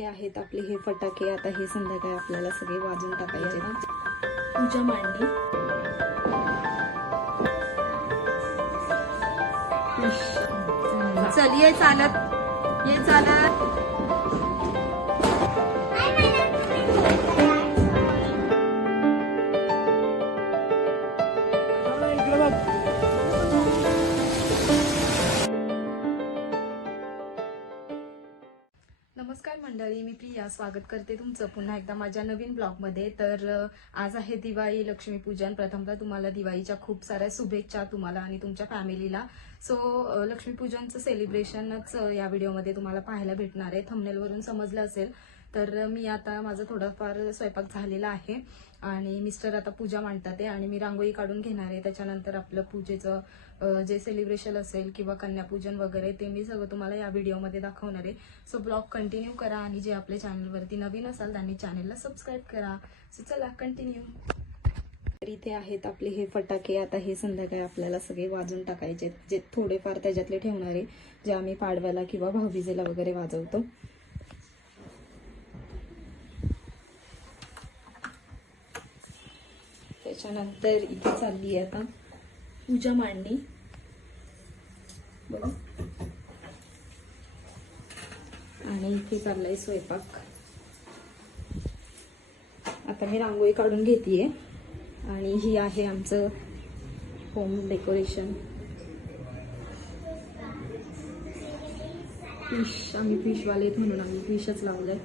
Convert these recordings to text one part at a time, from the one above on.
इथे आहेत आपले हे फटाके. आता हे संध्याकाळी आपल्याला सगळे वाजून टाकायचे. पूजा मांडणी चल ये चालत. ये चालत. स्वागत करते तुमचं. पुन्हा एकदा माझ्या नवीन ब्लॉगमध्ये. तर आज आहे दिवाळी लक्ष्मीपूजन प्रथमतः तुम्हाला दिवाळीच्या खूप साऱ्या शुभेच्छा तुम्हाला आणि तुमच्या फॅमिलीला. सो लक्ष्मीपूजनचं सेलिब्रेशनच या व्हिडिओमध्ये तुम्हाला पाहायला भेटणार आहे. थमनेलवरून समजलं असेल. तर मी आता माझा थोडाफार स्वयंपाक झालेला आहे. आणि मिस्टर आता पूजा मांडतात आहे आणि मी रांगोळी काढून घेणार आहे. त्याच्यानंतर आपलं पूजेचं जे सेलिब्रेशन असेल किंवा कन्यापूजन वगैरे ते मी सगळं तुम्हाला या व्हिडिओमध्ये दाखवणार आहे. सो ब्लॉग कंटिन्यू करा आणि जे आपल्या चॅनलवरती नवीन असाल त्यांनी चॅनलला सबस्क्राईब करा. सो चला कंटिन्यू तर इथे आहेत आपले हे फटाके. आता हे संध्याकाळी आपल्याला सगळे वाजून टाकायचे जे थोडेफार त्याच्यातले ठेवणारे जे आम्ही पाडव्याला किंवा भाऊबीजेला वगैरे वाजवतो. त्याच्यानंतर इथे चालली आहे आता. पूजा मांडणी. बघा. आणि इथे चाललाय स्वयंपाक. आता मी रांगोळी काढून घेतेय. आणि ही आहे आमचं होम डेकोरेशन फिश आम्ही फिशवाले आहेत म्हणून आम्ही फिशच लावलंय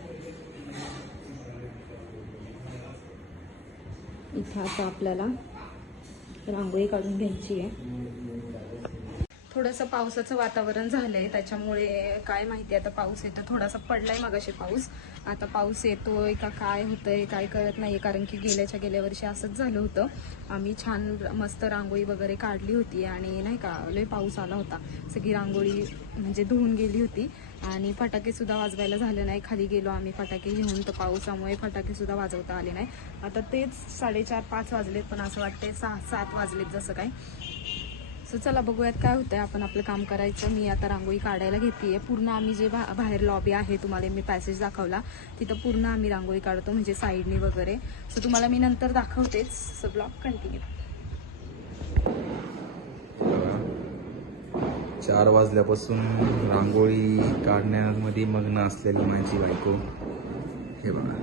इथं आता आपल्याला रांगोळी काढून घ्यायची आहे. थोडंसं पावसाचं वातावरण झालंय त्याच्यामुळे काय माहिती आता पाऊस येतो थोडासा पडलाय मगाशी पाऊस. आता पाऊस येतोय का काय होतंय काय कळत नाहीये कारण की गेल्याच्या गेल्या वर्षी असंच झालं होतं. आम्ही छान मस्त रांगोळी वगैरे काढली होती आणि नाही का लय पाऊस आला होता. सगळी रांगोळी म्हणजे धुवून गेली होती आणि फटाके सुद्धा वाजवायला झाले नाही. खाली गेलो आम्ही फटाके घेऊन तर पावसामुळे फटाके सुद्धा वाजवता आले नाही. आता तेच साडेचार पाच वाजलेत पण असं वाटतंय सहा सात वाजलेत जसं काय. सो चला बघूयात काय होतंय. आपण आपलं काम करायचं. मी आता रांगोळी काढायला घेतेय. पूर्ण आम्ही जे बा- बाहेर लॉबी आहे तुम्हाला मी पॅसेज दाखवला. तिथं पूर्ण आम्ही रांगोळी काढतो म्हणजे साईडनी वगैरे. सो तुम्हाला मी नंतर दाखवतेच सो ब्लॉग कंटिन्यू चार वाजल्यापासून रांगोळी काढण्यामध्ये मग्न असलेली माझी बायको. हे बघा.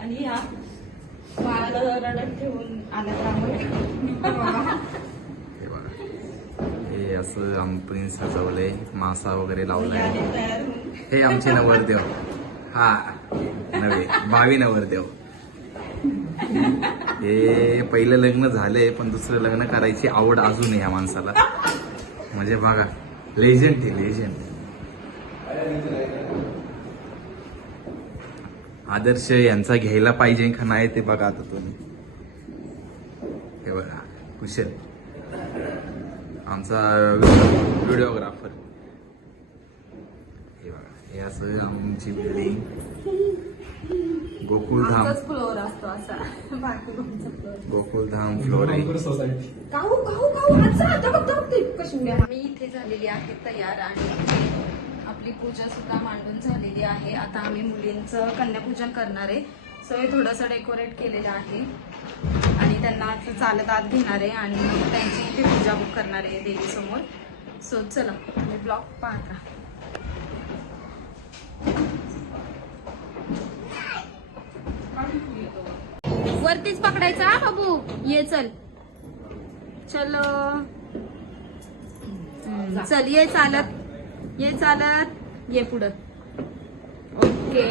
आणि रडत ठेवून हे बघा. हे असं आम प्रिन्स सजवलंय मासा वगैरे लावलाय. हे आमचे नवरदेव. हा नवे बावी नवरदेव. हे पहिलं लग्न झालंय पण दुसरं लग्न करायची आवड अजून आहे ह्या माणसाला. म्हणजे बघा लेजंड हे लेजंड आदर्श यांचा घ्यायला पाहिजे का नाही ते बघा आता तुम्ही हे बघा कुशल आमचा व्हिडिओग्राफर हे बघा हे असं आमची बिल्डिंग फ्लोअर असतो असा फ्लोअर गोकुळधाम फ्लोर आहे मी इथे झालेली आहे तयार आणि पूजा सुद्धा मांडून झालेली आहे. आता आम्ही मुलींचं कन्यापूजन करणार आहे. सो हे थोडंसं डेकोरेट केलेलं आहे. आणि त्यांना असं चालत आत घेणार आहे आणि त्यांची इथे पूजा बुक करणार आहे देवीसमोर. सो चला तुम्ही ब्लॉग पाहत राहा. वरतीच पकडायचा हा बाबू? ये चल. चलो चल ये चालत. ये चालत. ये पुढं. ओके.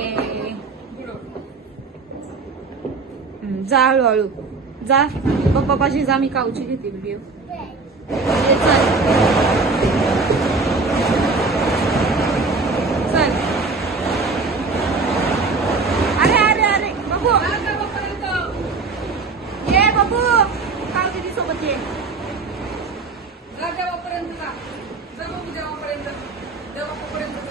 जा हळूहळू. जा. पप्पापाशी जा मी काऊची घेतील घेऊ जावापर्यंत जावापर्यंत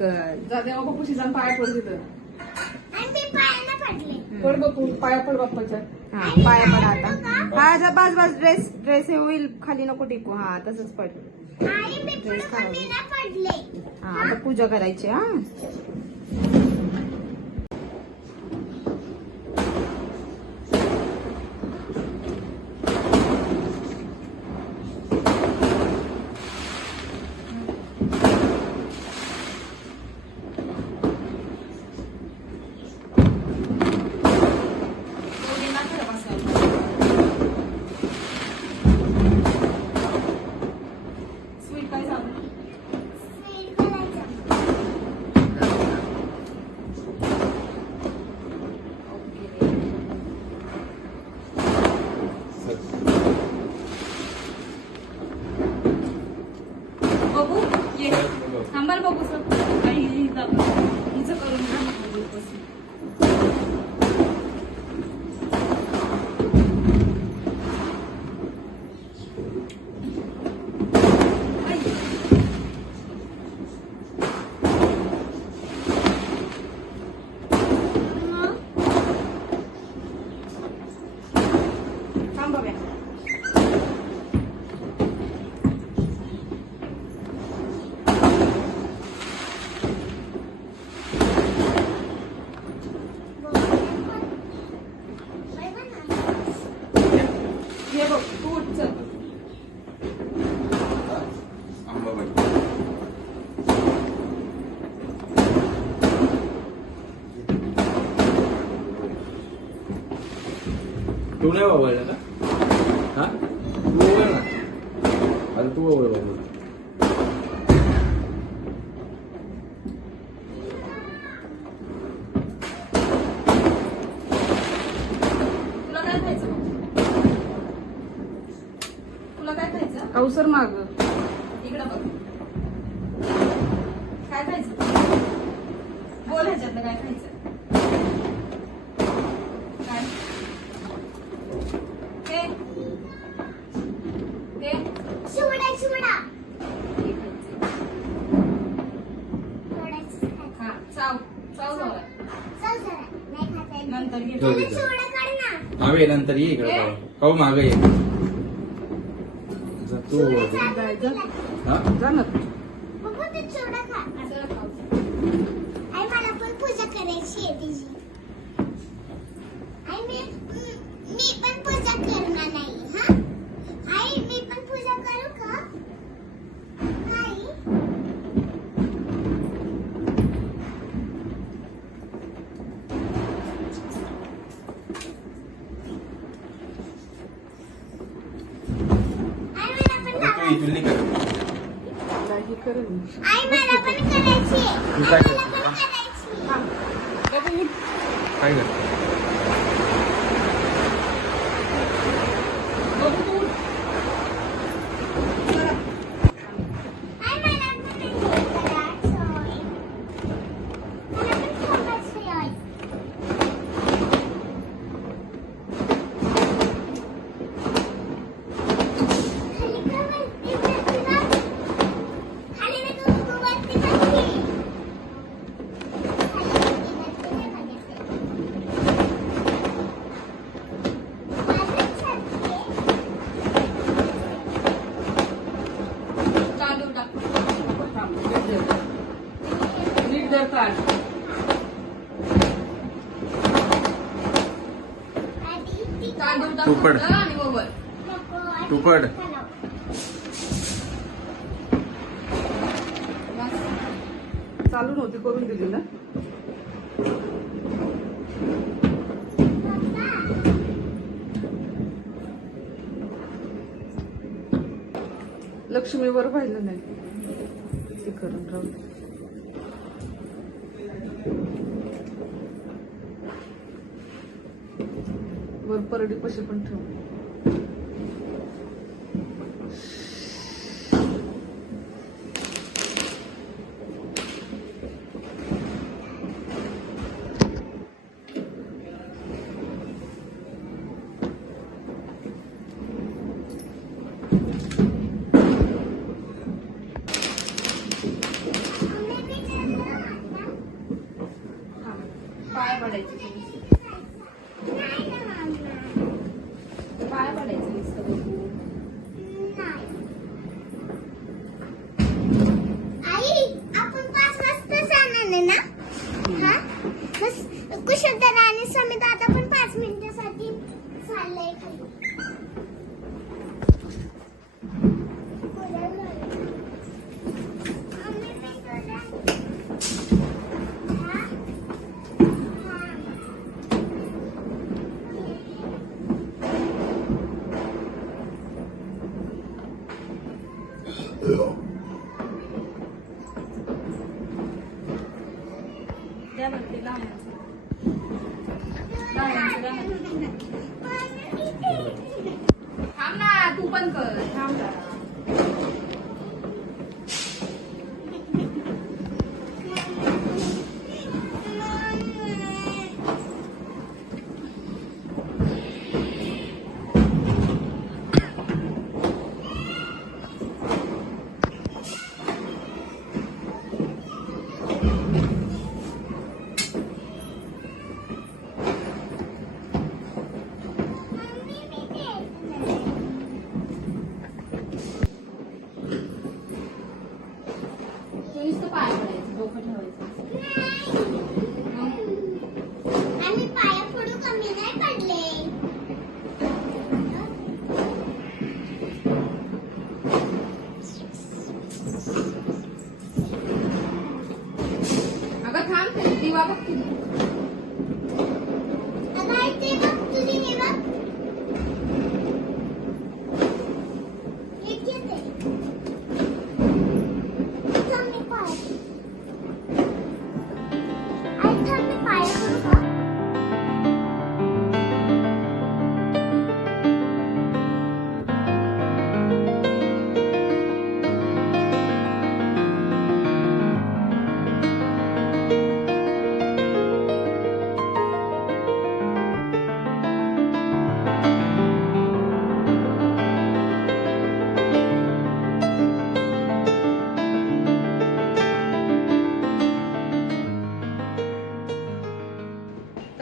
गर्ल जा देवा बापूशी जाऊन पाया पड तिथं. हम्म. पड बापू पाया पड बाप्पाच्या. हा पाया पडा आता. हा जा बस बस ड्रेस ड्रेस हे होईल खाली नको टिकू. हा तसंच पड. हा आता पूजा करायची हा स्वीट काय सांगू बघू ये थांबाल बघू सर काही हिचं करून घ्या मग बघू कसं. आई. थांब बघूया हे बघ तू उठ चल तू नाही वावळला का हा तू ओवळ ना आता तू ओवळ बाबू तुला काय खायचं बघ? तुला काय खायचं अवसर माग इकडं बघ काय खायचं बोल ह्याच्यातलं काय खायचं काय ते ते हे खायचं. हा चाव चाव जाऊ नंतर घे जाऊ दे, जाऊ दे. मागे नंतर ये इकडे पाहू. पाहू मागे ये. जा तू. ओवळ. हा? जा ना. जरा खाऊ. मला पण पूजा करायची आहे तिची. आई मी मी पण पूजा करणार नाही हा आई मी पण पूजा करू का आई आई नाही करत. हे करेल मी. आई मला पण करायची आहे. तू काय आई, मला करते? पण करायची आहे. बाबू उठ. काय करतो बाबू तू उठ. आई, मला पण हे करायचं आहे. मला पण खायचं आहे. खाली का वरती वरती बघ. खाली ना तू तू वरती बघ की. खाली वरती वरती नाही बघायचं. माझं छाती आहे. तांदूळ टाक थांब, नीट धर. नीट धर ताट. आधी ती टुपड. टुपड. चालू नव्हती करून दिली ना. लक्ष्मीवर पाहिलं नाही. स्पीकर राहू वर परडी पशी पण ठेव. पाय पडायचे तुम्ही पाय पडायचे नुसतं Ugh.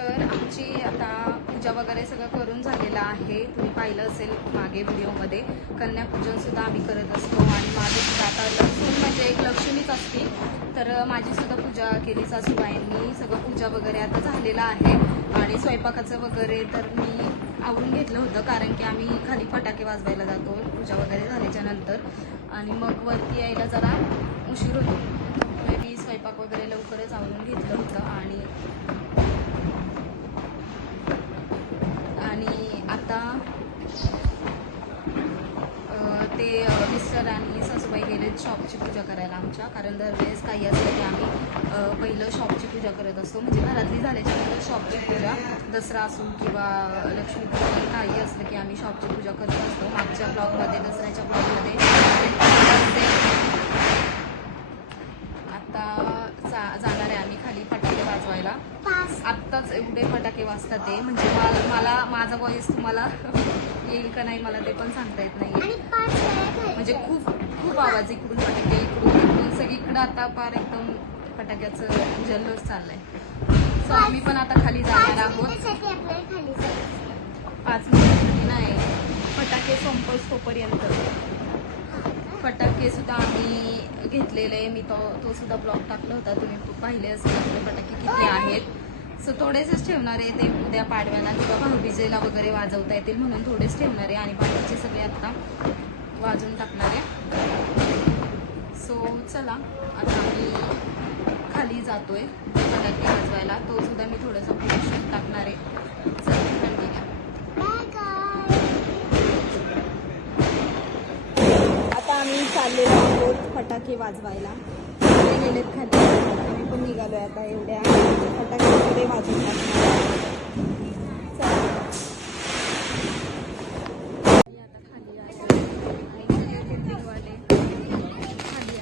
तर आमची आता पूजा वगैरे सगळं करून झालेलं आहे. तुम्ही पाहिलं असेल मागे व्हिडिओमध्ये. कन्यापूजन सुद्धा आम्ही करत असतो आणि मागे सुद्धा आता लक्ष्मी म्हणजे एक लक्ष्मीच असते. तर माझी सुद्धा पूजा केली सासूबाईंनी. सगळं पूजा वगैरे आता झालेलं आहे. आणि स्वयंपाकाचं वगैरे तर मी आवरून घेतलं होतं कारण की आम्ही खाली फटाके वाजवायला जातो. पूजा वगैरे झाल्याच्यानंतर. आणि मग वरती यायला जरा उशीर होतो. त्यामुळे मी स्वयंपाक वगैरे लवकरच आवरून घेतलं. मिस्टर आणि सासूबाई गेले शॉपची पूजा करायला आमच्या. कारण दरवेळेस काही असलं की आम्ही पहिलं शॉपची पूजा करत असतो. म्हणजे घरातली झाल्याच्यानंतर शॉपची पूजा दसरा असो किंवा लक्ष्मीपूजन काही असलं की आम्ही शॉपची पूजा करत असतो. मागच्या ब्लॉगमध्ये दसऱ्याच्या ब्लॉगमध्ये. आता जा जाणार आहे आम्ही खाली फटाके वाजवायला. आत्ताच एवढे फटाके वाजतात ते. म्हणजे मला मला माझा वॉईस तुम्हाला येईल का नाही मला ते पण सांगता येत नाही. म्हणजे खूप खूप आवाज इकडून फटाके इकडून इकडून. सगळीकडं आता फार एकदम फटाक्याचं जल्लोष चाललंय. सो आम्ही पण आता खाली जाणार आहोत. पाच मिनिटासाठी नाही. फटाके संपस तोपर्यंत. फटाके सुद्धा आम्ही घेतलेले. मी तो तो सुद्धा ब्लॉग टाकला होता. तुम्ही पाहिले असेल आपले फटाके किती आहेत. सो थोडेसेच ठेवणार आहे ते उद्या पाडव्याला किंवा भाऊबीजेला वगैरे वाजवता येतील म्हणून थोडेच ठेवणार आहे आणि बाकीचे सगळे आत्ता वाजवून टाकणार आहे. सो चला आता आम्ही खाली जातोय फटाके वाजवायला. तो सुद्धा मी थोडंसं पोस्ट टाकणार आहे. चला आता आम्ही चाललेलो आहोत फटाके वाजवायला. गेलेत खाली. आम्ही निघालो आहे आता एवढ्या फटाके वगैरे वाजून आता आणि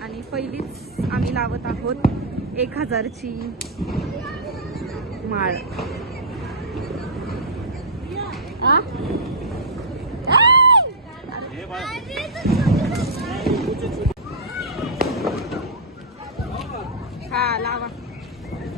आणि पहिलीच आम्ही लावत आहोत एक हजारची माळ. estaba.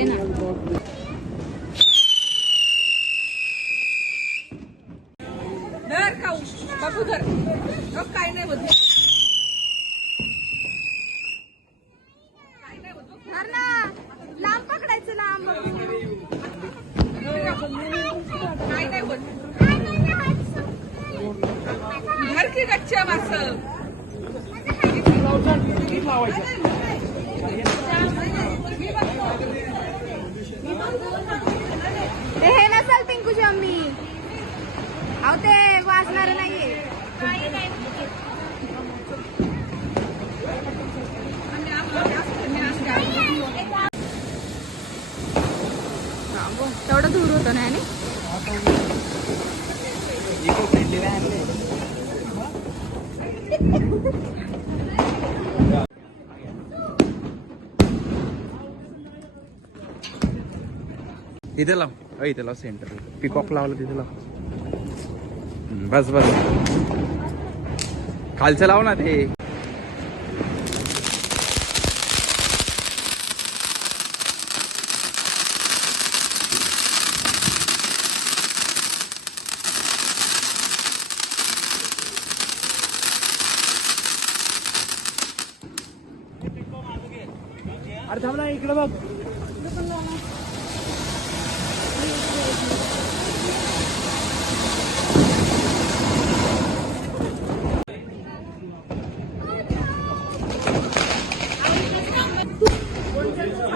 हा लावा आहे ना धर खाऊ बापू धर अहो, काय नाही होत धर ना लांब पकडायचं लांब काय नाही होत धर की गच्च्या माणसं ते हे नसल पिंकूची मम्मी अहो ते वाजणार नाहीये हा, बोल. तेवढं दूर होतं ना आणि इथे लाव. इथे लाव सेंटर पिकॉक लावलं तिथे लाव. बस बस. खालचं लाव ना ते.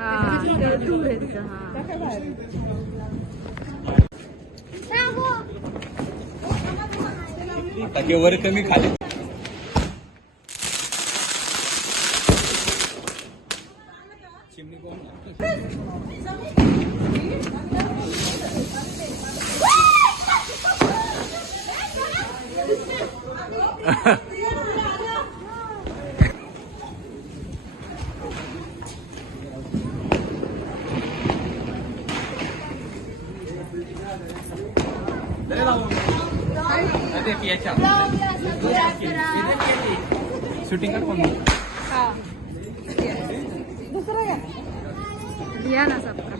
हा ते दूर आहे हा वर कमी खाली. या ना सप्रा